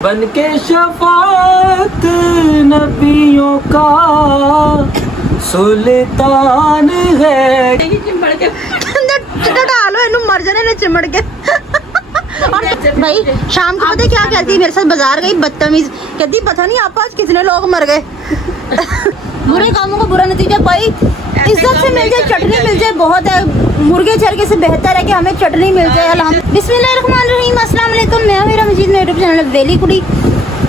बन के शफात नबियों का सुल्तान है। डालो इन्हों मर जाने ने चिमड़ के। भाई शाम को पता क्या कहती है, मेरे साथ बाजार गई बदतमीज, कहती पता नहीं आपको आज कितने लोग मर गए। बुरे कामों का बुरा नतीजा। भाई इज्जत से मिल जाए, चटनी मिल जाए बहुत है। मुर्गे चरके से बेहतर है कि हमें चटनी मिल जाए। बिस्मिल्लाहिर्रहमानिर्रहीम, अस्सलाम वालेकुम। मैं मेरा मजीद में यूट्यूब चैनल वेली कुड़ी।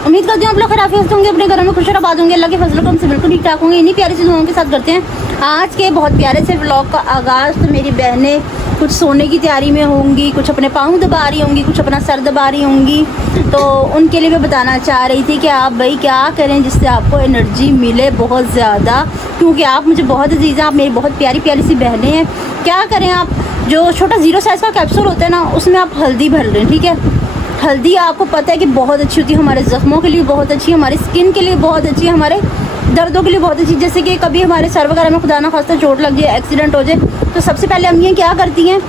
उम्मीद करती हूँ आप लोग खैरियत होंगे, अपने घरों में खुश आबाद होंगे। अल्लाह के फजल करम से बिल्कुल ठीक ठाक होंगे। इन्हीं प्यारी सी दुआओं के साथ करते हैं आज के बहुत प्यारे से व्लॉग का आगाज़। तो मेरी बहनें कुछ सोने की तैयारी में होंगी, कुछ अपने पाँव दबा रही होंगी, कुछ अपना सर दबा रही होंगी। तो उनके लिए मैं बताना चाह रही थी कि आप भाई क्या करें जिससे आपको एनर्जी मिले बहुत ज़्यादा, क्योंकि आप मुझे बहुत अजीज़ हैं, आप मेरी बहुत प्यारी प्यारी सी बहनें हैं। क्या करें, आप जो छोटा 0 साइज़ का कैप्सूल होता है ना, उसमें आप हल्दी भर लें। ठीक है, हल्दी आपको पता है कि बहुत अच्छी होती है, हमारे ज़ख्मों के लिए बहुत अच्छी है, हमारी स्किन के लिए बहुत अच्छी है, हमारे दर्दों के लिए बहुत अच्छी। जैसे कि कभी हमारे सर वगैरह में खुदा ना खास्ता चोट लग जाए, एक्सीडेंट हो जाए, तो सबसे पहले अम्मियाँ क्या करती हैं,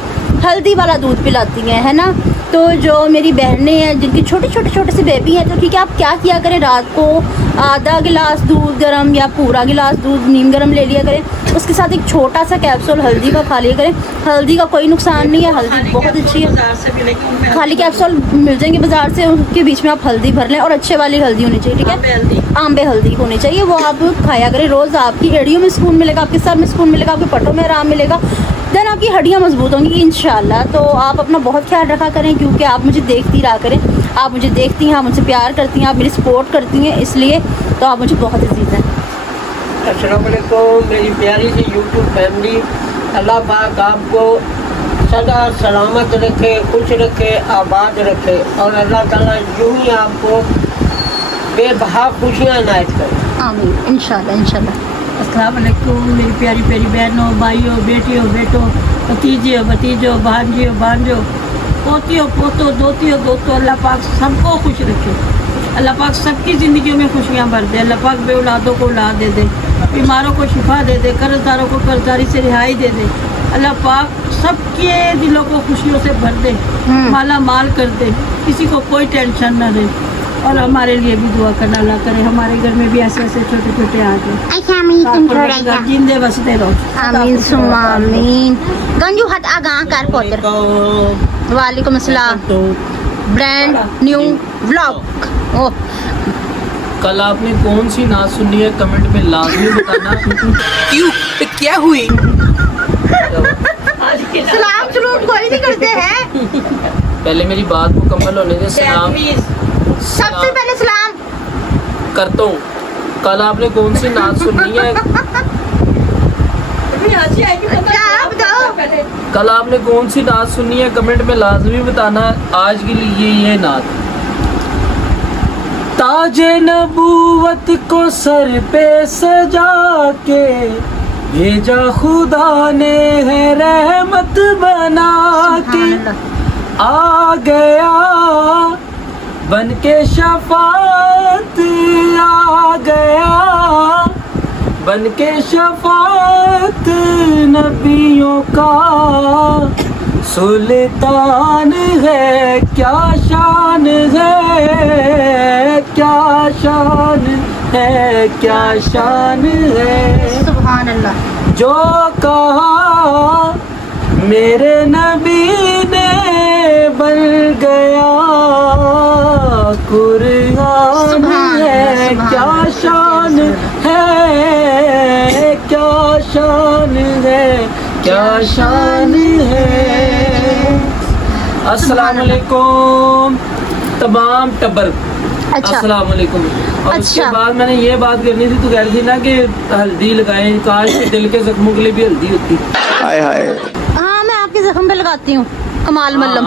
हल्दी वाला दूध पिलाती हैं, है ना। तो जो मेरी बहनें हैं जिनकी छोटे से बेबी हैं, तो ठीक है, आप क्या किया करें, रात को आधा गिलास दूध गर्म या पूरा गिलास दूध नीम गर्म ले लिया करें, उसके साथ एक छोटा सा कैप्सूल हल्दी का खा लिया करें। हल्दी का कोई नुकसान नहीं है, हल्दी बहुत अच्छी है। खाली कैप्सूल मिल जाएंगे बाजार से, उसके बीच में आप हल्दी भर लें और अच्छे वाली हल्दी होनी चाहिए। ठीक है, आंबे हल्दी होनी चाहिए, वो आप खाया करें रोज़। आपकी एड़ियों में सुकून मिलेगा, आपके सर में सुकून मिलेगा, आपके पट्टों में आराम मिलेगा, देन आपकी हड्डियाँ मजबूत होंगी इंशाल्लाह। तो आप अपना बहुत ख्याल रखा करें, क्योंकि आप मुझे देखती रहा करें, आप मुझे देखती हैं, आप मुझसे प्यार करती हैं, आप मेरी सपोर्ट करती हैं, इसलिए तो आप मुझे बहुत अजीज़ हैं। अस्सलाम वालेकुम मेरी प्यारी सी यूट्यूब फैमिली। अल्लाह पाक आपको सदा सलामत रखे, खुश रखे, आबाद रखे, और अल्लाह ताला यूं ही आपको बेबहा खुशियाँ इनायत करे। आमीन इंशाल्लाह इंशाल्लाह। अस्सलाम वालेकुम मेरी प्यारी प्यारी बहनों, भाइयों, बेटियों, बेटों, भतीजियों, भतीजों, भांजियों, भांजों, पोतियों, पोतों, दोतियों, दोस्तों, अल्लाह पाक सबको खुश रखे। अल्लाह पाक सबकी ज़िंदगियों में खुशियाँ भर दे। अल्लाह पाक बे औलादों को औलाद दे दे, बीमारों को शिफा दे दे, कर्जदारों को कर्जदारी से रिहाई दे दे। अल्लाह पाक सबके दिलों को खुशियों से भर दे, माला माल कर दे, किसी को कोई टेंशन न रहे। और हमारे लिए भी दुआ करना अल्लाह करे, हमारे घर में भी ऐसे ऐसे छोटे छोटे आ गए जिंदे बसते रहो। आमीन सुम्मा आमीन। गंजू हट आगा कर पोतर। वालेकुम अस्सलाम। Brand new vlog. ओह, कल आपने कौन सी नात सुनी है कमेंट में लाजमी बताना। क्यों, तो क्या हुई? सलाम सलूम कोई नहीं करते हैं। पहले मेरी बात मुकम्मल होने दे। सलाम, सबसे पहले सलाम करता हूँ। कल आपने कौन सी नात सुनी है? कल आपने कौन सी नात सुनी है कमेंट में लाजमी बताना। आज के लिए ये नात। ताजे नबूवत को सर पे सजा के भेजा खुदा ने है रहमत बना के। आ गया बन के शफात, आ गया बन के शफात नबियों का सुल्तान है। क्या शान है, क्या शान है, क्या शान है। सुभान अल्लाह। जो कहा मेरे नबी ने बन गया कुरान है। क्या शान है, क्या शान है, क्या शान है। अस्सलाम वालेकुम तमाम टब्बर। अच्छा, अस्सलाम वालेकुम। और अच्छा। उसके बाद मैंने ये बात करनी थी, तो कह रही थी ना कि हल्दी लगाएं, काश के दिल के जख्मों के लिए भी हल्दी होती। हाय हाय। हाँ, मैं आपके जख्म पे लगाती हूँ कमाल मलम।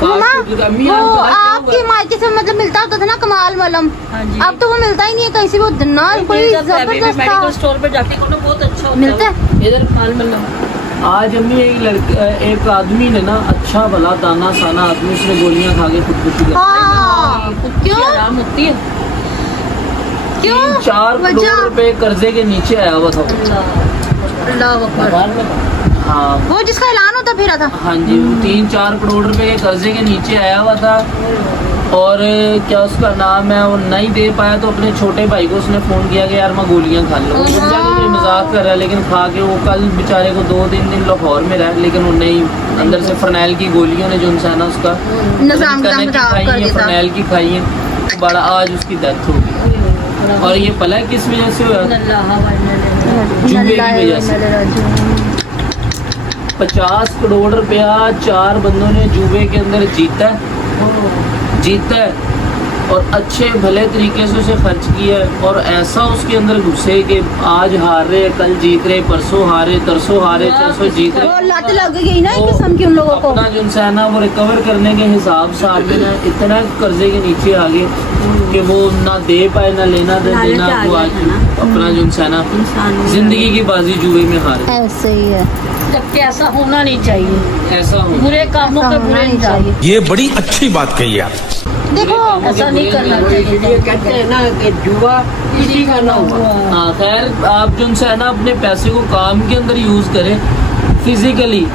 वो आपके मायके से मतलब मिलता होता था ना कमाल मलम, अब तो वो मिलता ही नहीं है कहीं से। वो ना कोई जबरदस्त मेडिकल स्टोर पे जाके बहुत अच्छा मिलता है इधर कमाल मतलब। आज अम्मी एक आदमी ने ना अच्छा भला दाना साना आदमी, उसने गोलियां खा के खुदकुशी कर। हाँ, क्यों आराम होती है, क्यों 3-4 करोड़ रुपए कर्जे के नीचे आया हुआ था। अल्लाह अकबर। हाँ वो जिसका ऐलान होता फिर था। हाँ जी, 3-4 करोड़ रुपए के कर्जे के नीचे आया हुआ था। और क्या उसका नाम है, वो नहीं दे पाया तो अपने छोटे भाई को उसने फ़ोन किया कि यार मैं गोलियां खा लूँ। समझा कि कोई मजाक कर रहा है, लेकिन खा के वो कल बेचारे को 2-3 दिन लाहौर में रहा, लेकिन वो नहीं, अंदर से फरनैल की गोलियों ने जो इंसान है उसका निजाम का खराब कर दिया, फरनैल की खाई है, तो बड़ा आज उसकी डेथ हो गई। और ये पला किस वजह से हुआ? जुए की वजह से। 50 करोड़ रुपया 4 बंदों ने जुए के अंदर जीता है और अच्छे भले तरीके से उसे खर्च किया है, और ऐसा उसके अंदर घुसे कि आज हार रहे, कल जीत रहे, परसों हारे, तरसों हारे, चरसों जीत रहे। वो लत लग गई ना एक किस्म की उन लोगों को। अपना जो है ना वो रिकवर करने के हिसाब से आगे ना इतना कर्जे के नीचे आ गए कि वो ना दे पाए ना लेना देना, वो आज अपना जो है ना जिंदगी की बाजी जुए में हारे। ऐसे ही है, जबकि ऐसा होना नहीं चाहिए, ऐसा हो बुरे कामों ऐसा पे होना बुरे नहीं इंसान। चाहिए। ये बड़ी अच्छी बात कही आप। देखो ऐसा नहीं करना ये चाहिए। कहते हैं ना कि जुआ इसी का ना हुआ। हाँ खैर, आप जो है ना अपने पैसे को काम के अंदर यूज करें, फिजिकली,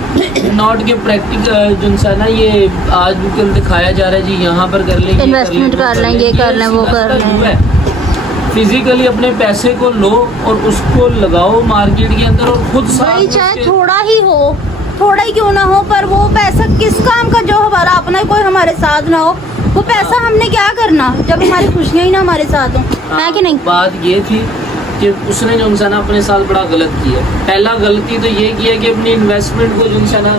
नॉट के प्रैक्टिकल जो है ना ये आजकल दिखाया जा रहा है जी यहाँ पर कर लें, इन्वेस्टमेंट कर लें, ये कर लें, वो कर लें। फिजिकली अपने पैसे को लो और उसको लगाओ मार्केट के अंदर और खुद भाई चाहे थोड़ा ही हो, थोड़ा ही क्यों ना हो, पर वो पैसा किस काम का जो हमारा अपना कोई हमारे साथ ना हो, वो पैसा हमने क्या करना जब हमारी खुशियाँ ही ना हमारे साथ हो, है कि नहीं? बात ये थी कि उसने जो है ना अपने साथ बड़ा गलत किया। पहला गलती तो ये किया कि अपनी इन्वेस्टमेंट को जो है ना,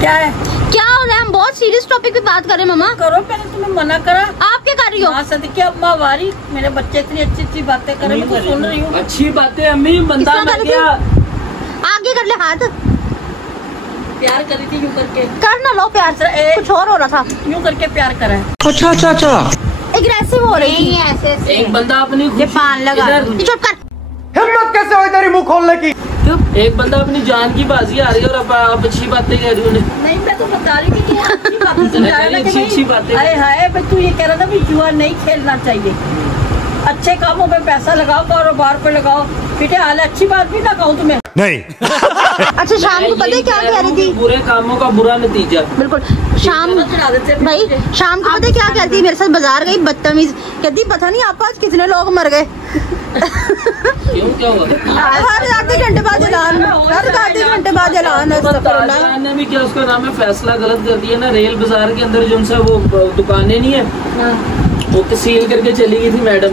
क्या है क्या हो रहा है? हम बहुत सीरियस टॉपिक पे बात कर रहे हैं मामा। करो, मैंने तुम्हें मना करा। आप क्या कर रही हो? हाँ सदके अम्मा वारी, मेरे बच्चे इतनी अच्छी अच्छी बातें कर रहे हैं, मैं तो सुन रही हूँ। अच्छी बातें अम्मी, बंदा किसने मर करी थी? गया। आगे कर ले हाथ, प्यार करी थी यूँ करके, कर ना लो प्यार से, कुछ और हो रहा था। यूँ करके प्यार करा है। अच्छा अच्छा अच्छा। एग्रेसिव हो रही थी ऐसे। एक बंदा अपनी ये पान लगा इधर- चुप कर। हिम्मत कैसे हुई तेरी मुंह खोलने की? एक बंदा अपनी जान की बाजी आ रही है और आप अच्छी बातें कह रही हो। नहीं, मैं तो बता रही थी कि ये अच्छी बातें समझा रहा था कि अच्छी बातें। हाय हाय, मैं तू ये कह रहा था भी जुआ नहीं खेलना चाहिए, अच्छे कामों पे पैसा लगाओ, कारोबार पे लगाओ, फिर हाल अच्छी बात भी ना कहूँ तुम्हें। नहीं। अच्छा शाम को पता है क्या कह रही थी? बुरे कामों का बुरा नतीजा। बिल्कुल शाम, भाई शाम को पता है क्या कहती है? मेरे साथ बाजार गई, बदतमीज कहती, पता नहीं आपको आज कितने लोग मर गए। क्यों, क्या हुआ? हर आधे घंटे बाद ऐलान, हर आधे घंटे बाद ऐलान है। ताजरान ने भी क्या उसका नाम है फैसला गलत कर दिया ना। रेल बाजार के अंदर जो है वो दुकानें नहीं है, वो तो सील करके चली गई थी मैडम,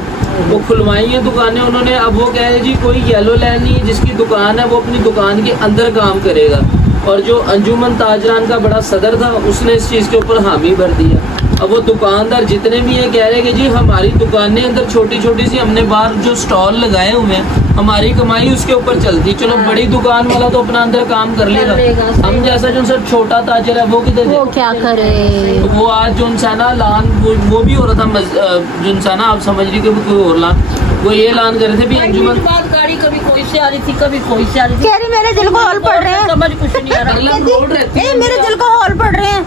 वो खुलवाई है दुकानें उन्होंने। अब वो कह रहे जी कोई येलो लाइन नहीं है, जिसकी दुकान है वो अपनी दुकान के अंदर काम करेगा। और जो अंजुमन ताजरान का बड़ा सदर था उसने इस चीज़ के ऊपर हामी भर दिया। अब वो दुकानदार जितने भी हैं कह रहे कि जी हमारी दुकानें अंदर छोटी छोटी सी, हमने बाहर जो स्टॉल लगाए हुए हैं, हमारी कमाई उसके ऊपर चलती। चलो बड़ी दुकान वाला तो अपना अंदर काम कर लेगा, हम जैसा जो सर छोटा ताजर है वो किधर वो क्या करे? तो वो आज जो है ना लान वो भी हो रहा था जो है ना, आप समझ रही कि वो कोई और लान, वो ये ऐलान कर रहे थे भी अंजुमन बात गाड़ी कभी कोई से आ रही थी, कभी कोई से आ रही थी। कह रही मेरे दिल को हॉल पड़ रहे हैं, समझ कुछ नहीं आ रहा। बरलब रोड रहती है, मेरे दिल को हॉल पड़ रहे हैं।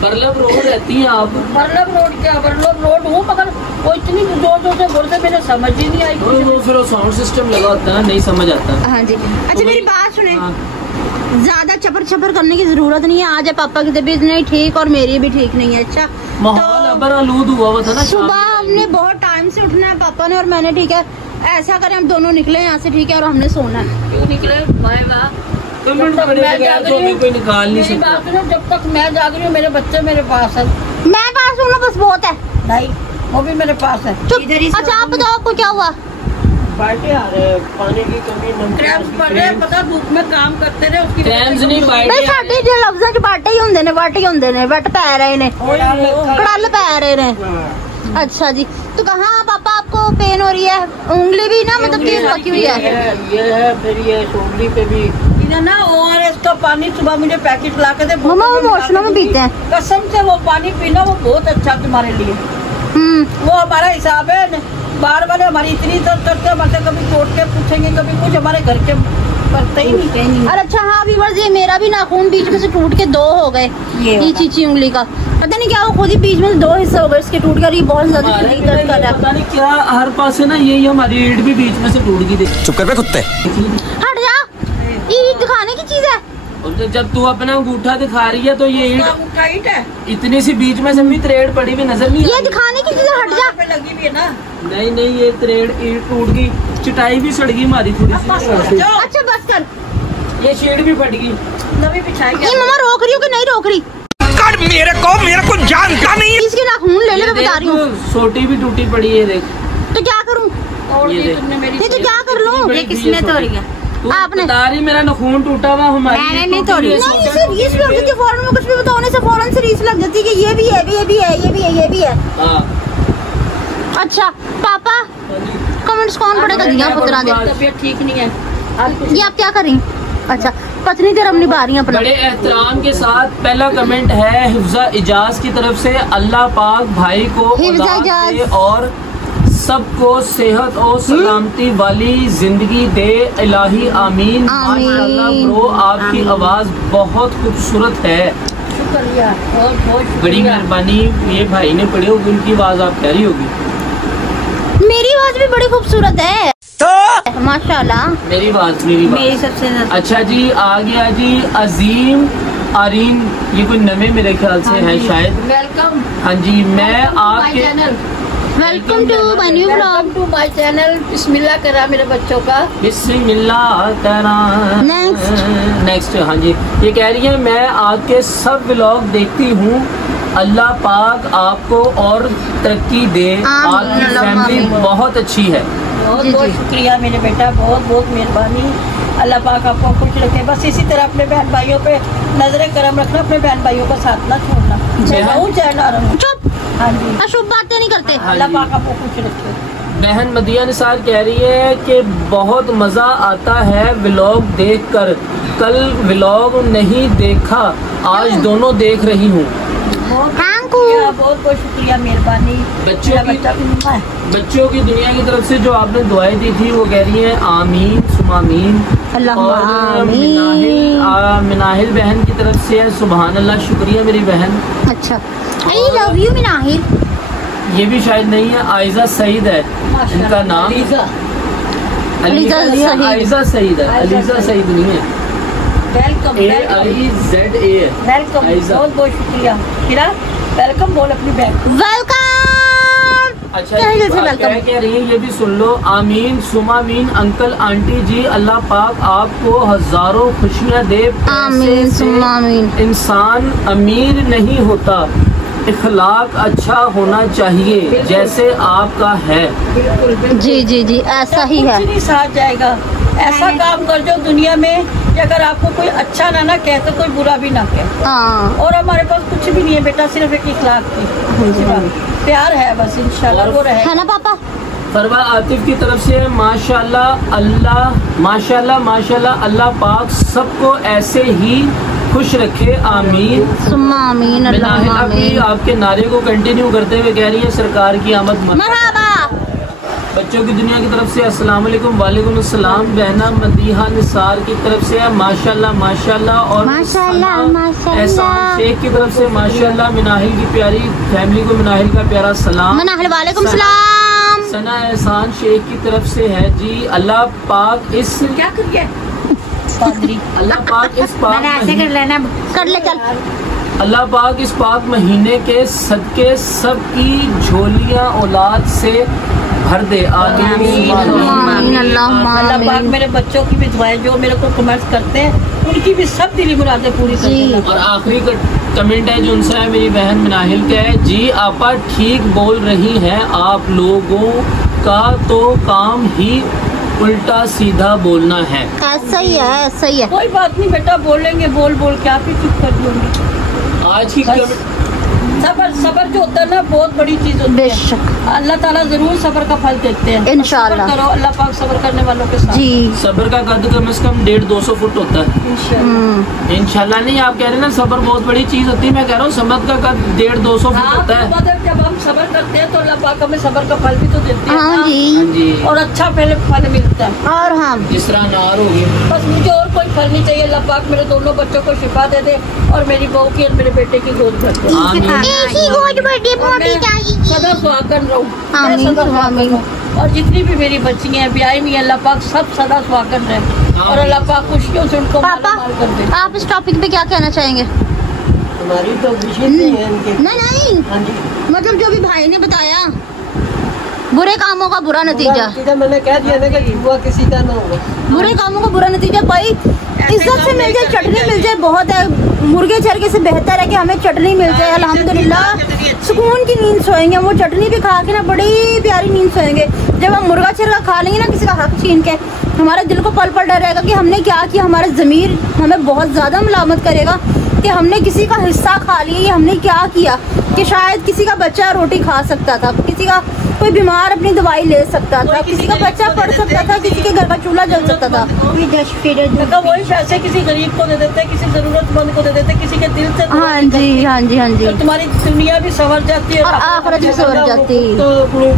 बरलब रोड रहती हैं आप? बरलब रोड क्या, बरलब रोड हूँ, मगर वो इतनी जोर जोर से बोलते मैंने समझ ही नहीं आई। वो फिर वो साउंड सिस्टम लगा होता है, नहीं समझ आता। हाँ जी। अच्छा मेरी बात सुने, हाँ। ज्यादा चपर चपर करने की जरूरत नहीं है। आज है पापा की तबीयत नहीं ठीक और मेरी भी ठीक नहीं है। अच्छा माहौल अबर आलूद हुआ था ना। सुबह हमने बहुत टाइम से उठना है, पापा ने और मैंने, ठीक है? ऐसा करें हम दोनों निकले यहाँ से, ठीक है? और हमने सोना है। क्यों निकले भाई? वाह, पेमेंट बड़े बगैर तो हमें कोई निकाल नहीं मेरी सकता। बात सुनो, जब तक मैं जाग रही हूँ मेरे बच्चे मेरे पास है। मैं पास हूँ ना, बस बहुत है। नहीं, वो भी मेरे पास है। चुप। अच्छा आप बताओ आपको क्या हुआ? बाल्टी आ रहे हैं, पानी की कमी, क्रैम्स पड़ रहे हैं, पता धूप में काम करते रहे, उसकी क्रैम्स नहीं भाई बाइट साडे जे लफ्ज़ां च बाटे ही होंदे ने, बाटे ही होंदे ने, वट पै रहे ने, कड़ल पै रहे ने। अच्छा जी, तो कहाँ पापा आपको पेन हो रही है? उंगली भी ना, मतलब कि पकी हुई है। ये है, फिर ये उंगली पे भी इन्हें ना ORS का पानी सुबह मुझे पैकेट ला के दे। मम्मा वो वॉशरूम में पीते हैं। कसम से वो पानी पीना वो बहुत अच्छा तुम्हारे लिए। वो हमारा हिसाब है। बाहर वाले हमारी इतनी इज्जत करते हैं, हमसे कभी तोड़ के पूछेंगे, कभी कुछ हमारे घर के करते ही नहीं, कहीं नहीं। और अच्छा हाँ व्यूअर्स, ये मेरा भी नाखून बीच में से टूट के 2 हो गए, ये चीची उंगली का। पता नहीं क्या, वो खुद ही बीच में 2 हिस्से हो गए इसके, टूट कर। ये बहुत ज्यादा शरीर दर्द कर रहा है। पता नहीं क्या हर पास है ना, यही हमारी रीढ़ भी बीच में से टूट गई थी। चुप कर बे कुत्ते। हट जा, ये दिखाने की चीज है। और जब तू अपना अंगूठा दिखा रही है तो ये ईंट टाइट है, इतनी सी बीच में से भी त्रेड़ पड़ी हुई नजर नहीं ये आ दिखाने की चीज हट जा। पे लगी हुई है ना। रही। नहीं ये त्रेड़ ईंट टूट गई, चटाई भी सड़ गई हमारी थोड़ी सी, अच्छा बस कर, ये शीट भी फट गई। नवी बिछाएंगे। ये मम्मा रोक रही हो कि नहीं रोक रही? मेरे को जानता नहीं है। इसके नाखून ले ले, मैं बता रही हूँ। सोटी भी टूटी पड़ी है देख। तो क्या करूँ? और ये ये देख। तुमने मेरी ये तो क्या कर लूँ? ये किसने तोड़ी है? आपने। बता रही मेरा नाखून टूटा हुआ, हमारी मैंने नहीं तोड़ी। नहीं इसे रीस लग जाती है फौरन, में कुछ भी बताने से फौरन से रीस लग जाती है कि ये भी है, ये भी है, ये भी है, ये भी है। हाँ। अच्छा पापा कमेंट्स कौन पढ़ेगा? दिया पुत्रा दे। तबीयत ठीक नहीं है। ये आप क्या कर रही? अच्छा पत्नी धर्म निभा रही हैं अपना। बड़े एहतराम के साथ पहला कमेंट है हिफ्जा इजाज की तरफ से। अल्लाह पाक भाई को हिफ्जा औलाद इजाज। दे और सबको सेहत और सलामती वाली जिंदगी दे, इलाही आमीन। माशाअल्लाह ब्रो, आपकी आवाज बहुत खूबसूरत है। शुक्रिया, बहुत बहुत बड़ी शुक्रिया। मेहरबानी। ये भाई ने पढ़ी होगी, उनकी आवाज आप प्यारी होगी। मेरी आवाज भी बड़ी खूबसूरत है तो माशाल्लाह। मेरी बात सबसे ज्यादा। अच्छा जी, आ गया जी अजीम आरीन, ये कोई नवे मेरे ख्याल से है शायद। वेलकम। हाँ जी, मैं आपके channel, welcome to my new welcome blog. To my channel. बिस्मिल्लाह करा मेरे बच्चों का। बिस्मिल्लाह करा। नेक्स्ट हाँ जी, ये कह रही है मैं आपके सब व्लॉग देखती हूँ, अल्लाह पाक आपको और तरक्की दे, आपकी फैमिली बहुत अच्छी है। बहुत जी, बहुत जी। शुक्रिया मेरे बेटा, बहुत बहुत मेहरबानी। अल्लाह पाक आपको खुश रखे। बस इसी तरह अपने बहन भाइयों पे नजरें करम रखना, अपने बहन भाइयों का साथ ना छोड़ना। मैं रहूं चाहे ना रहूं। चुप, हाँ जी, अशुभ बातें नहीं करते। अल्लाह पाक आपको खुश रखे। बहन मदिया निसार कह रही है कि बहुत मज़ा आता है व्लॉग देखकर, कल व्लॉग नहीं देखा, आज दोनों देख रही हूँ। Thank you. बहुत बहुत शुक्रिया, मेहरबानी। बच्चों की दुनिया की तरफ से जो आपने दुआएं दी थी वो कह रही है आमीन सुमामीन। अल्लाहुम्मा और आमीन। मिनाहिल बहन की तरफ से है सुभान अल्लाह, शुक्रिया मेरी बहन। अच्छा आई लव यू मिनाहिल। ये भी शायद नहीं है, आयजा सईद है इनका नाम। अलीजा सईद। आयजा सईद है, अलीजा सईद नहीं है। वेलकम AIZA है। वेलकम, बहुत बहुत शुक्रिया। किरा वेलकम बोल अपनी बहन। वेलकम। अच्छा क्या ये है जैसे बात welcome? क्या कह रही है ये भी सुन लो। आमीन सुमामीन। अंकल आंटी जी, अल्लाह पाक आपको हजारों खुशियाँ दे। आमीन पैसे से सुमामीन। इंसान अमीर नहीं होता, इखलाक अच्छा होना चाहिए जैसे आपका है। बिल्कुल बिल्कुल। जी जी जी ऐसा ही है। कुछ नहीं साथ जाएगा। ऐसा काम कर जो दुनिया में कि अगर आपको कोई अच्छा ना कहे तो कोई बुरा भी ना कहे। हाँ और हमारे पास कुछ भी नहीं है बेटा, सिर्फ एक इखलाक की प्यार है बस, इंशाल्लाह वो रहे। है ना पापा? फरवा आतिफ की तरफ से माशाल्लाह अल्लाह माशाल्लाह माशाल्लाह, अल्लाह पाक सबको ऐसे ही खुश रखे आमीन। सुम्मा आमीन अल्लाहुम्मा मिनाहिल अभी आमीन। आपके नारे को कंटिन्यू करते हुए कह रही है सरकार की आमद मत। मरहबा। बच्चों की दुनिया की तरफ से अस्सलाम वालेकुम। वालेकुम अस्सलाम। बहना मदीहा निसार की तरफ से है माशाल्लाह माशाल्लाह। और माशाल्लाह, सना माशाल्लाह। एहसान शेख की तरफ से माशाल्लाह। मिनाहिल की प्यारी फैमिली को मिनाहिल का प्यारा सलाम। मनाहिल वालेकुम सलाम। सना एहसान शेख की तरफ से है जी। अल्लाह पाक इस क्या करिए पादरी, अल्लाह पाक इस पाक लेना कर ले चल। अल्लाह पाक इस पाक महीने के सदके सबकी झोलियां औलाद से भर दे। आमीन आमीन अल्लाहुम्मा अल्लाह पाक आमीन। मेरे बच्चों की भी दुआएं जो मेरे को कमेंट्स करते हैं उनकी भी सब दिली मुरादें पूरी कर जी। देना। और आखिरी कमेंट है जो उनसे है मेरी बहन मिनाहिल का है जी। आपा ठीक बोल रही हैं, आप लोगों का तो काम ही उल्टा सीधा बोलना है। ऐसा ही है, ऐसा ही है। कोई बात नहीं बेटा, बोलेंगे बोल बोल के आप ही चुप कर दोगे। आज की बस सबर सबर जो होता है ना बहुत बड़ी चीज होती है। बेशक अल्लाह ताला जरूर सबर का फल देते हैं। इंशाल्लाह। सबर करो, अल्लाह पाक सबर करने वालों के साथ। जी सबर का कद कम से कम 150-200 फुट होता है। इंशाल्लाह। इंशाल्लाह नहीं, आप कह रहे हैं ना सबर बहुत बड़ी चीज होती है, मैं कह रहा हूँ सबर का कद 150-200 फुट हाँ, होता है। मतलब जब हम सबर करते हैं तो अल्लाह पाक हमें सबर का फल भी तो देते हैं हाँ ना। जी। हाँ जी, और अच्छा पहले फल मिलता है। और हम जिस तरह अनार हो गए। बस मुझे और कोई फल नहीं चाहिए। अल्लाह पाक मेरे दोनों बच्चों को शिफा दे दे और मेरी बहू की और मेरे बेटे की गोद भर दे। आमीन। एक ही गोद बड़ी मोटी चाहिए। सदा सुहागन रहूं। आमीन, मैं सदा सुहागन आमीन। रहूं। और जितनी भी मेरी बच्चियां हैं ब्याही हुई हैं, अल्लाह पाक सब सदा सुहागन रहे। और अल्लाह पाक खुशियों से उनको पापा मालामाल कर दे। आप इस टॉपिक पे क्या कहना चाहेंगे? हमारी तो विशेष नहीं है इनके। नहीं हाँ जी, मतलब जो भी भाई ने बताया, बुरे कामों का बुरा नतीजा। मैंने कह दिया ना कि जुआ किसी का ना होगा। बुरे कामों का बुरा नतीजा। भाई इज्जत से मिल जाए, चटनी मिल जाए, बहुत है। मुर्गे चरके से बेहतर है कि हमें चटनी मिल जाए। अल्हम्दुलिल्लाह सुकून की नींद सोएंगे। वो चटनी भी खा के ना बड़ी प्यारी नींद सोएंगे। जब हम मुर्गा चरका खा लेंगे ना किसी का हक छीन के, हमारे दिल को पल पल डर रहेगा कि हमने क्या किया। हमारा ज़मीर हमें बहुत ज़्यादा मलामत करेगा कि हमने किसी का हिस्सा खा लिया, ये हमने क्या किया। कि शायद किसी का बच्चा रोटी खा सकता था, किसी का कोई बीमार अपनी दवाई ले सकता था, किसी का बच्चा पढ़ सकता था, किसी के घर का चूल्हा जल सकता था। मतलब वही पैसे किसी गरीब को दे देते, किसी जरूरतमंद को दे देते, किसी के दिल से। हाँ जी, हाँ जी, हाँ जी। तो तुम्हारी दुनिया भी संवर जाती है और आखिरत भी संवर जाती है। तो अपनी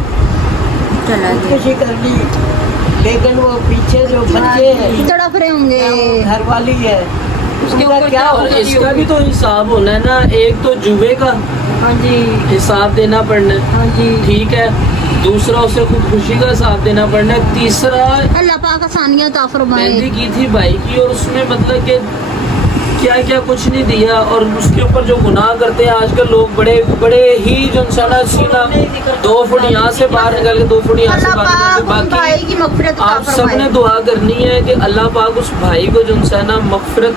चला खुदकुशी कर ली, लेकिन वो पीछे जो बच्चे हैं तड़प रहे होंगे। घर वाली है, उसके उसका ऊपर क्या और होगा? इसका भी तो हिसाब होना है ना। एक तो जुए का हाँ जी, हिसाब देना पड़ना है, हाँ जी। ठीक है। दूसरा उसे खुदकुशी का हिसाब देना पड़ना है। तीसरा अल्लाह पाक आसानियां अता फरमाए। मेहंदी की थी भाई की, और उसमें मतलब कि क्या क्या कुछ नहीं दिया। और उसके ऊपर जो गुनाह करते हैं आजकल लोग, बड़े बड़े ही जो इंसान सीना 2 फुट यहाँ से बाहर निकाल के 2 फुट यहाँ से अल्लाह बाहर निकाल पाक उन भाई के। की मग़फ़िरत बाकी अता आप फरमाए। सबने दुआ करनी है कि अल्लाह पाक उस भाई को जो है ना मग़फ़िरत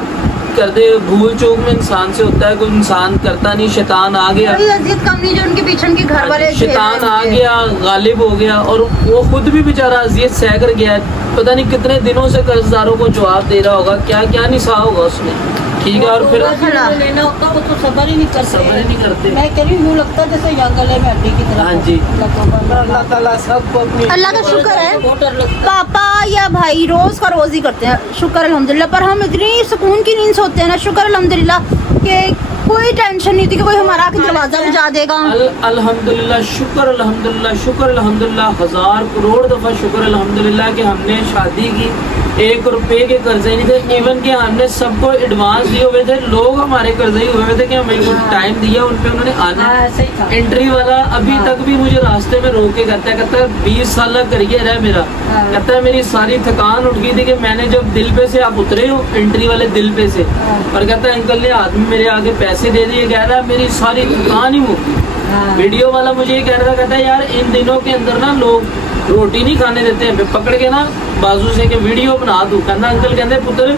कर दे। भूल चूक में इंसान से होता है, कोई इंसान करता नहीं, शैतान आ गया, कोई अजीत कम नहीं जो उनके पीछे उनके घर वाले शैतान आ गया, गालिब हो गया। और वो खुद भी बेचारा अजियत सह कर गया। पता नहीं कितने दिनों से कर्जदारों को जवाब दे रहा होगा, क्या क्या नहीं सहा होगा उसने, ठीक है। और फिर लेना होता वो तो सबर ही नहीं करते। सबर ही नहीं करते। मैं कह रही हूँ यूँ लगता है जैसे जंगल है हड्डी की तरह। हाँ जी। अल्लाह ताला सबको अपनी अल्लाह का शुक्र है। बहुत डर लगता है। पापा या भाई रोज का रोज ही करते हैं, शुक्र अल्हम्दुलिल्लाह। पर हम इतनी सुकून की नींद सोते हैं ना, शुक्र अल्हम्दुलिल्लाह कि कोई टेंशन नहीं थी कि कोई हमारा आके दरवाजा बजा देगा। अल्हम्दुलिल्लाह, शुक्र अल्हम्दुलिल्लाह, शुक्र अल्हम्दुलिल्लाह, 1000 करोड़ दफा शुक्र अल्हम्दुलिल्लाह कि हमने शादी की, 1 रुपए के कर्जे नहीं थे। इवन कि हमने सबको एडवांस दिए हुए थे। लोग हमारे कर्जे हुए हुए थे कि हमें कुछ टाइम दिया, उन पे उन्होंने आना। हाँ, सही था। एंट्री वाला अभी तक भी मुझे रास्ते में रोक के कहता है 20 साल का करियर है मेरा। हाँ। कहता है मेरी सारी थकान उठ गई थी कि मैंने जब दिल पे से आप उतरे हो, एंट्री वाले दिल पे से, हाँ। और कहता है अंकल ने आदमी मेरे आगे पैसे दे दिए। कह रहा है मेरी सारी थकान ही मुक्की। हाँ। वीडियो वाला मुझे ये कह रहा था, कहता है यार इन दिनों के अंदर ना लोग रोटी नहीं खाने देते हैं, पकड़ के ना बाजू से के वीडियो बना दूं। कहना अंकल कहते पुत्र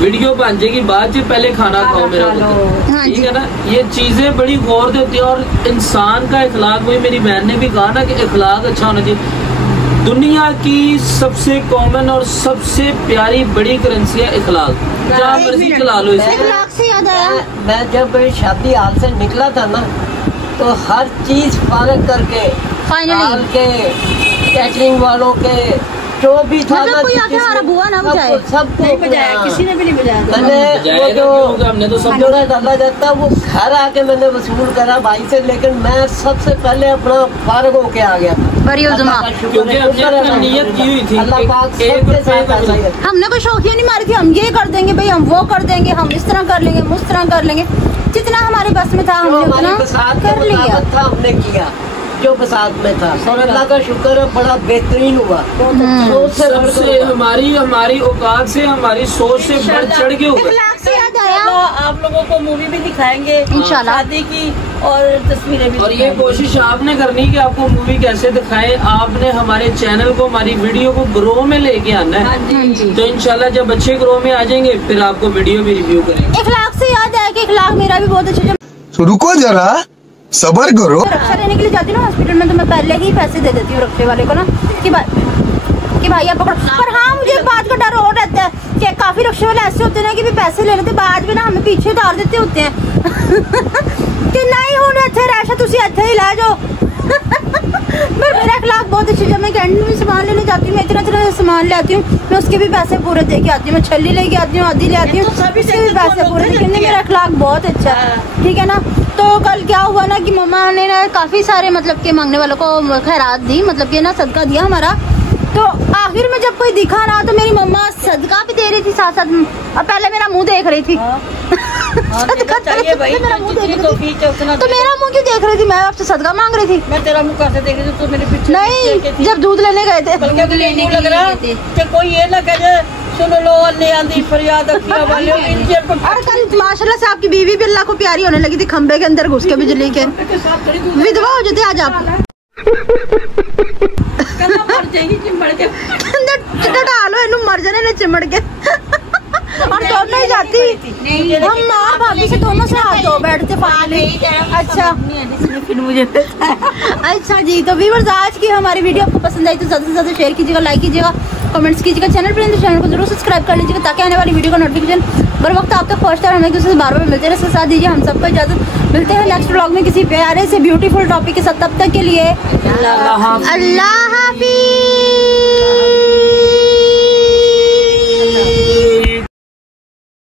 वीडियो बन जाएगी बाद जी, पहले खाना खाओ मेरा पुत्र, हाँ ठीक जी। है ना। ये चीजें बड़ी गौर से होती है। और इंसान का इखलाक, वही मेरी बहन ने भी कहा ना कि इखलाक अच्छा होना चाहिए। दुनिया की सबसे कॉमन और सबसे प्यारी बड़ी करेंसी है इखलाक। जहाँ मर्जी चला लो इसे। इखलाक से याद आया, मैं जब शादी हाल से निकला था ना, तो हर चीज फारग करके फाइनली हाल के कैटरिंग वालों के जो भी था मतलब ना, कोई आके हमारा बुआ ना बजाए। सबको नहीं बजाया, किसी ने भी नहीं बजाया। मैंने वो जो हमने तो सब जोड़ा डाला जाता वो घर आके मैंने वसूल करा भाई से, लेकिन मैं सबसे पहले अपना फारग होके आ गया था। बड़ी उज़्मा। अल्लाह का शुक्र क्योंकि है, हमने शुक्र है, अपनी नियत की हुई थी अल्लाह कि पाक 1 सबके रुपए साथ का ऐसा ही है। हमने कोई शौकिया नहीं मारी थी, हम ये कर देंगे भाई, हम वो कर देंगे, हम इस तरह कर लेंगे, हम उस तरह कर लेंगे। जितना हमारे बस में था जो हमने हमारे उतना बसात कर लिया। मुताबिक था हमने किया, जो बसात में था। और अल्लाह का शुक्र है बड़ा बेहतरीन हुआ। सोच से बढ़कर सबसे हुआ। हमारी औकात से, हमारी सोच से बढ़ चढ़ के होगा। इखलाक से याद आया, आप लोगों को मूवी भी दिखाएंगे इंशाल्लाह। शादी की, और तस्वीरें भी और ये दिखाएंगे। कोशिश आपने करनी कि आपको मूवी कैसे दिखाए। आपने हमारे चैनल को, हमारी वीडियो को ग्रो में लेके आना हाँ है। जी। तो इंशाल्लाह जब अच्छे ग्रो में आ जाएंगे फिर आपको वीडियो भी रिव्यू करेंगे। इखलाक से याद आया कि इखलाक मेरा भी बहुत अच्छा। तो रुको जरा, सबर करो। रक्षा लेने के लिए जाती हूँ ना हॉस्पिटल में, तो मैं पहले ही पैसे दे देती हूँ रक्षे वाले को ना कि भाई आप पकड़ो। पर हाँ, मुझे एक बात का डर और रहता है कि काफी रक्षे वाले ऐसे होते हैं कि भी पैसे ले लेते, बाद में ना हमें पीछे उतार देते होते हैं कि नहीं होने अच्छे रैशा तुसी अच्छे ही ला जाओ। पर मेरा इखलाक बहुत अच्छी। जब मैं कैंटीन में सामान लेने जाती हूँ, मैं इतना तरह से सामान ले आती हूँ, मैं उसके भी पैसे पूरे दे के आती हूँ। मैं छल्ली लेके आती हूँ, आधी ले आती हूँ, उसके भी पैसे पूरे। लेकिन मेरा इखलाक बहुत अच्छा है, ठीक है ना। तो कल क्या हुआ ना कि मम्मा ने ना काफी सारे मतलब के मांगने वालों को खैरात दी, मतलब कि ना सदका दिया हमारा। तो आखिर में जब कोई दिखा ना, तो मेरी मम्मा सदका भी दे रही थी साथ साथ, और पहले मेरा मुंह देख रही थी। सदका चाहिए भाई, मेरा मुंह देख तो रही थी, तो मेरा मुंह क्यों देख रही थी? मैं आपसे सदका मांग रही थी। मैं तेरा मुंह कैसे देख रही थी? तो मेरे पीछे नहीं, जब दूध लेने गए थे, बल्कि मुझे यूं लग रहा कि कोई ये ना कहे सुन लो अन्य आंधी फरियाद अखियां वाले और कल माशाल्लाह से आपकी बीवी भी अल्लाह को प्यारी होने लगी थी, खंबे के अंदर घुस के बिजली के। विधवा हो जाते आज आप। मर जाएगी चिमड़ के डालो इन्हें मर जाने ने चिमड़ के। और दोनों ही जाती हम माँ भाभी से दोनों से हाथ धो बैठते फाइनली। अच्छा फिर मुझे अच्छा जी, तो व्यूअर्स आज की हमारी वीडियो आपको पसंद आई तो ज़्यादा से ज़्यादा शेयर कीजिएगा, लाइक कीजिएगा, कमेंट्स कीजिएगा। चैनल पर तो चैनल को जरूर सब्सक्राइब कर लीजिएगा ताकि आने वाली वीडियो का नोटिफिकेशन बर वक्त आप तक पहुँचता है। हमें दूसरे से बार-बार मिलते रहे, साथ दीजिए हम सबको इजाज़त। मिलते हैं नेक्स्ट व्लॉग में किसी प्यारे से ब्यूटीफुल टॉपिक के साथ। तब तक के लिए अल्लाह हाफिज़।